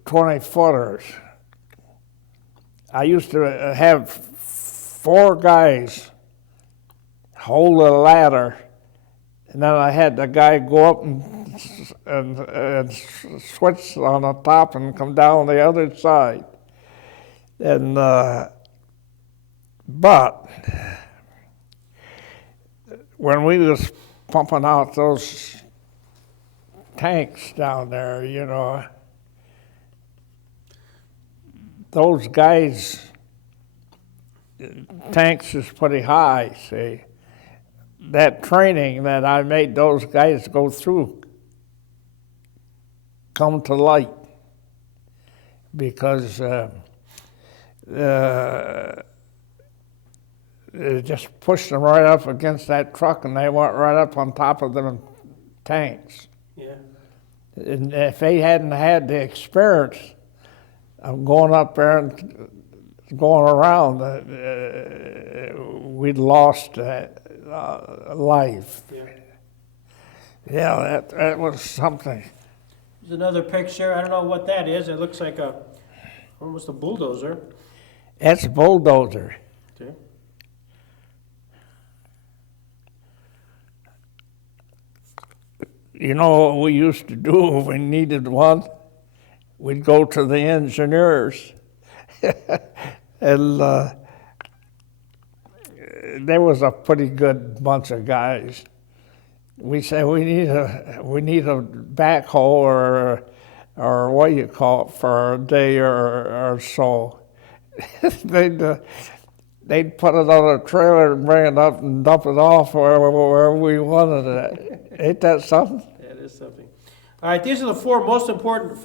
20-footers. I used to have 4 guys hold a ladder, and then I had the guy go up and switch on the top and come down the other side. And but when we was pumping out those tanks down there, those guys, tanks is pretty high, see. That training that I made those guys go through come to light, because it just pushed them right up against that truck, and they went right up on top of them tanks. Yeah. And if they hadn't had the experience of going up there and going around, we'd lost that life. Yeah. Yeah, that was something. There's another picture. I don't know what that is. It looks like almost a bulldozer. That's a bulldozer. Okay. You know what we used to do if we needed one? We'd go to the engineers. And there was a pretty good bunch of guys. We say we need a backhoe or what do you call it for a day or so. They'd put it on a trailer and bring it up and dump it off wherever we wanted it. Ain't that something? That is something. All right, these are the four most important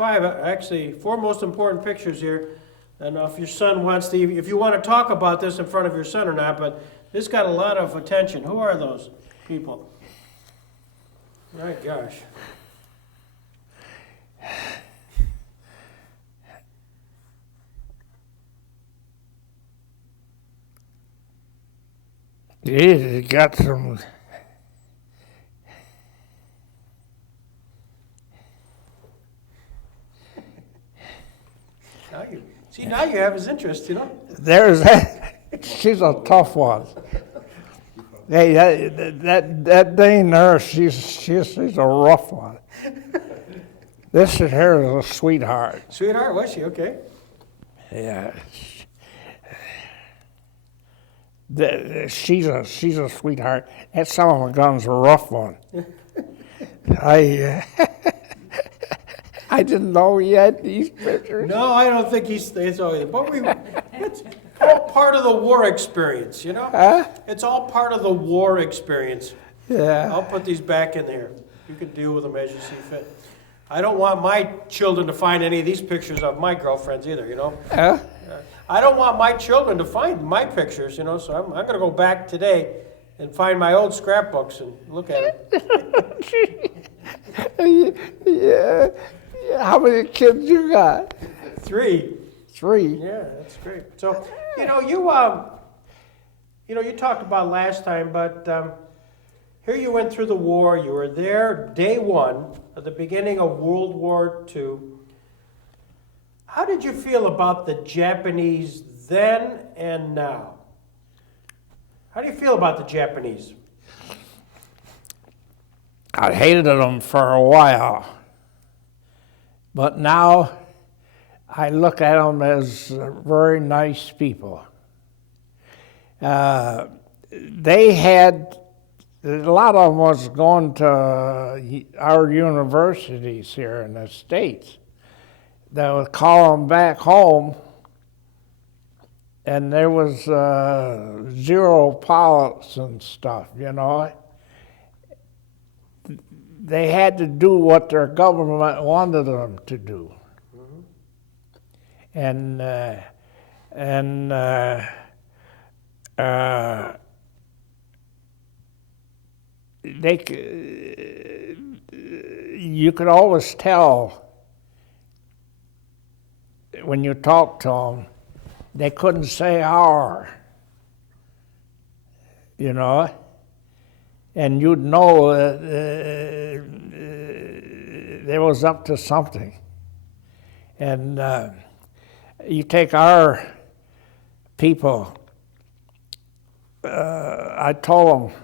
pictures here. I don't know if your son wants to, if you want to talk about this in front of your son or not, but this got a lot of attention. Who are those people? My gosh. It got some. Now you have his interest, you know. There's that. She's a tough one. Hey, that Dane there, she's a rough one. This here is a sweetheart. Sweetheart, was she? Okay. Yeah. She's a sweetheart. That son of a gun's a rough one. I didn't know he had these pictures. No, I don't think he's all either. But it's all part of the war experience, you know? Huh? It's all part of the war experience. Yeah. I'll put these back in there. You can deal with them as you see fit. I don't want my children to find any of these pictures of my girlfriends either, you know? Huh? I don't want my children to find my pictures, you know, so I'm going to go back today and find my old scrapbooks and look at them. Yeah. How many kids you got? 3. 3. Yeah, that's great. So, you talked about last time, but here you went through the war. You were there day one at the beginning of World War II. How did you feel about the Japanese then and now? How do you feel about the Japanese? I hated them for a while, but now I look at them as very nice people. They had, a lot of them was going to our universities here in the States. They would call them back home, and there was zero pilots and stuff, you know. They had to do what their government wanted them to do. Mm-hmm. You could always tell when you talk to them, they couldn't say "our," you know, and you'd know that they was up to something. And you take our people, I told them,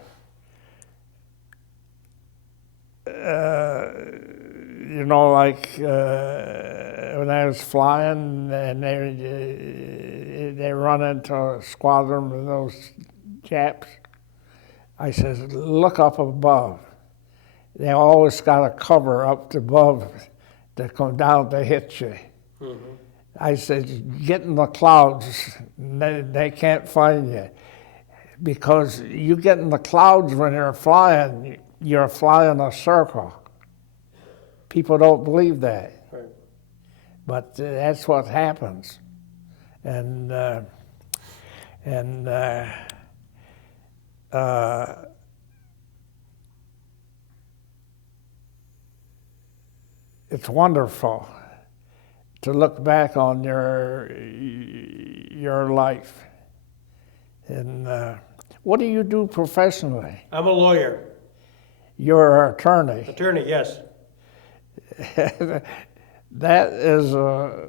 like when I was flying and they run into a squadron of those Japs, I says, look up above. They always got a cover up above to come down to hit you. Mm-hmm. I said, get in the clouds. They can't find you. Because you get in the clouds when you're flying a circle. People don't believe that. Right. But that's what happens. And it's wonderful to look back on your life. And what do you do professionally? I'm a lawyer. You're an attorney. Attorney, yes. That is a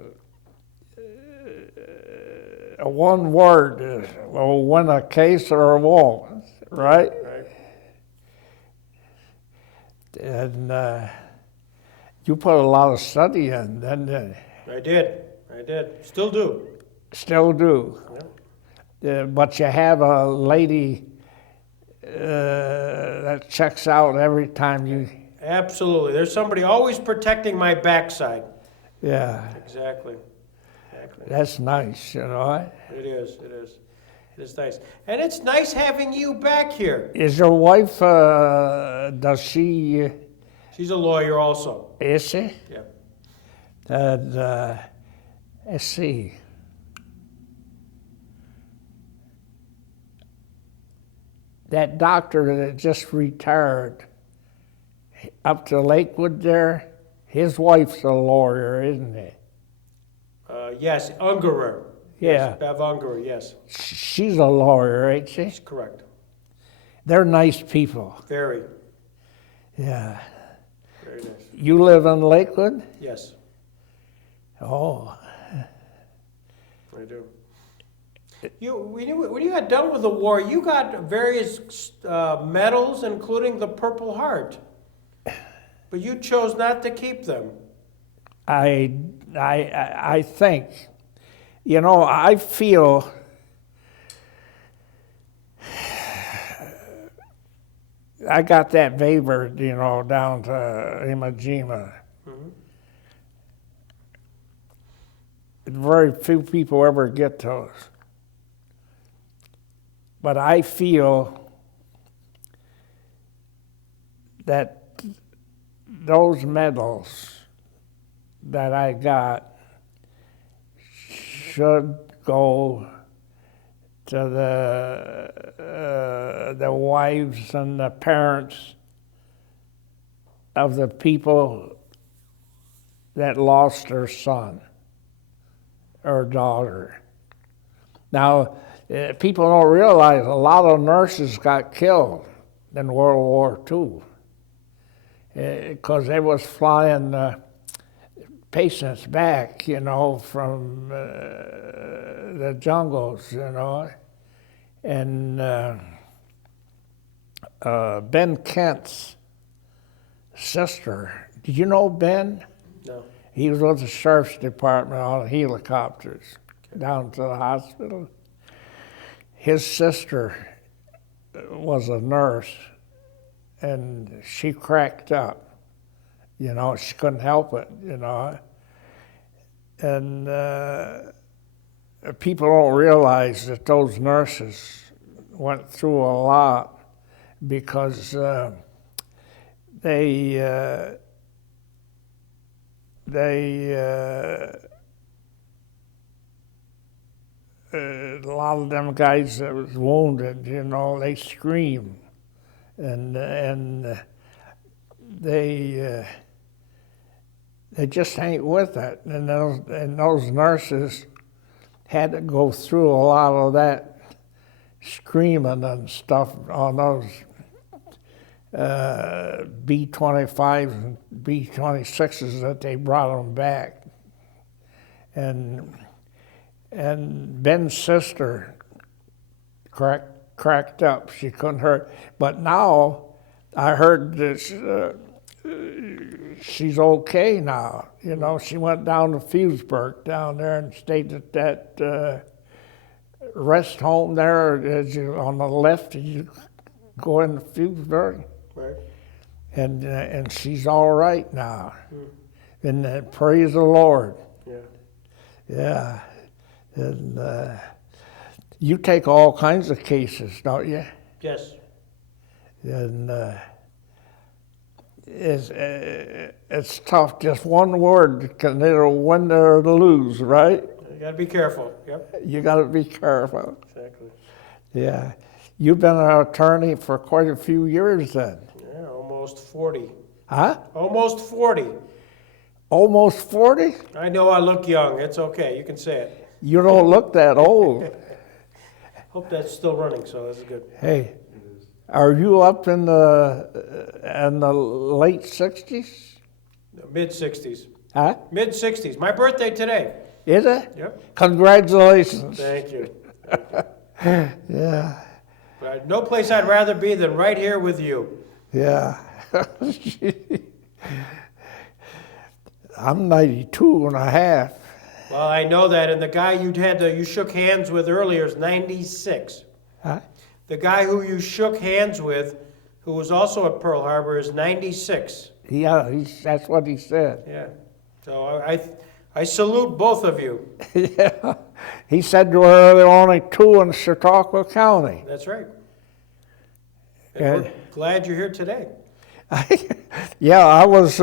one word. Will win a case or a won't, right? Right. And you put a lot of study in, didn't you? I did. Still do. Still do. Yeah. But you have a lady that checks out every time you. Absolutely. There's somebody always protecting my backside. Yeah, Exactly. that's nice, you know. It is. It is nice. And it's nice having you back here. Is your wife, does she, She's a lawyer also. is she? Yeah. And let's see. That doctor that just retired up to Lakewood there, his wife's a lawyer, isn't he? Yes, Ungerer. Yeah. Yes, Bev Ungerer, yes. She's a lawyer, ain't she? That's correct. They're nice people. Very, Yeah. very nice. You live in Lakewood? Yes, Oh, I do. When you got done with the war, you got various medals, including the Purple Heart. But you chose not to keep them. I think, you know, I feel I got that favored, you know, down to Iwo Jima. Mhm. Very few people ever get those. But I feel that those medals that I got should go to the wives and the parents of the people that lost their son or daughter. Now, people don't realize a lot of nurses got killed in World War II because they was flying patients back, you know, from the jungles, you know. And Ben Kent's sister, did you know Ben? No. He was with the sheriff's department on helicopters down to the hospital. His sister was a nurse, and she cracked up. You know, she couldn't help it, you know. And people don't realize that those nurses went through a lot because they a lot of them guys that was wounded, you know, they scream, and they just ain't with it, and those nurses had to go through a lot of that screaming and stuff on those B-25s and B-26s that they brought them back, and Ben's sister cracked up. She couldn't hurt. But now I heard that she's okay now. You know, she went down to Fewsburg down there and stayed at that rest home there. As you on the left, you go into Fewsburg, Right. and she's all right now. And praise the Lord. Yeah. Yeah. And you take all kinds of cases, don't you? Yes. And it's tough. Just one word can either win or lose, right? You got to be careful. Yep. You got to be careful. Exactly. Yeah. You've been an attorney for quite a few years then. Yeah, almost 40. Huh? Almost 40. Almost 40? I know I look young. It's okay. You can say it. You don't look that old. Hope that's still running, so this is good. Hey, are you up in the late 60s? Mid-60s. Huh? Mid-60s. My birthday today. Is it? Yep. Congratulations. Thank you. Yeah, But no place I'd rather be than right here with you. yeah. I'm 92 and a half. Well, I know that, and the guy you shook hands with earlier is 96. Huh? The guy who you shook hands with, who was also at Pearl Harbor, is 96. Yeah, that's what he said. Yeah. So I salute both of you. Yeah. He said there were the only two in Chautauqua County. That's right. And we're glad you're here today. Yeah, I was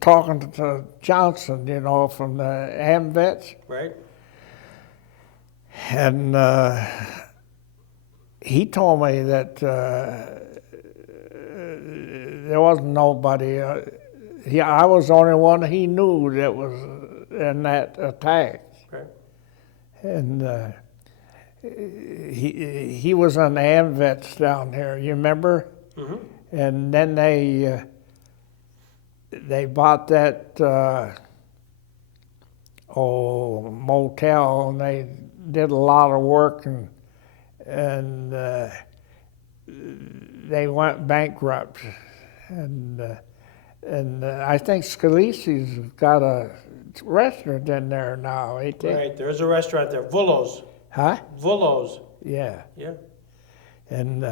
talking to Johnson, you know, from the AMVETS, Right? and he told me that there wasn't nobody. I was the only one he knew that was in that attack, Right. and he was on the AMVETS down there. You remember? Mm-hmm. And then they bought that motel, and they did a lot of work, and they went bankrupt, and I think Scalise's got a restaurant in there now, ain't they? Right. There's a restaurant there, Vullo's. Huh? Vullo's. Yeah. Yeah, And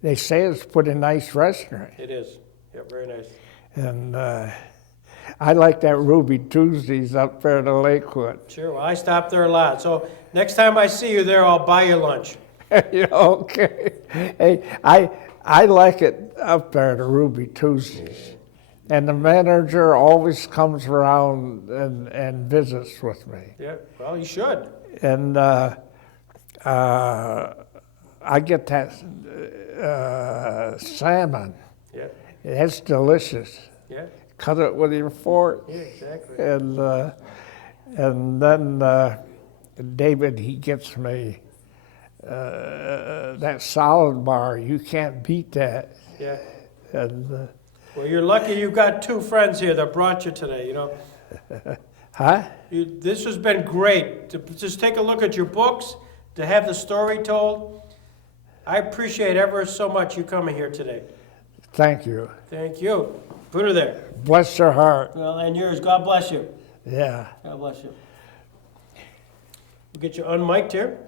they say it's a pretty nice restaurant. it is. Yeah, very nice. And I like that Ruby Tuesdays up there at the Lakewood. Sure. Well, I stop there a lot. So next time I see you there, I'll buy you lunch. You know, okay. Hey, I like it up there at the Ruby Tuesdays. And the manager always comes around and visits with me. Yeah. Well, you should. And I get that salmon. Yeah. It's delicious. Yeah. Cut it with your fork. Yeah. Exactly. And then David, he gets me that salad bar. You can't beat that. Yeah. And Well, you're lucky you've got two friends here that brought you today, you know. huh? This has been great. To just take a look at your books, to have the story told. I appreciate ever so much you coming here today. Thank you. Thank you. Put her there. Bless your heart. Well, and yours. God bless you. Yeah. God bless you. We'll get you unmiked here.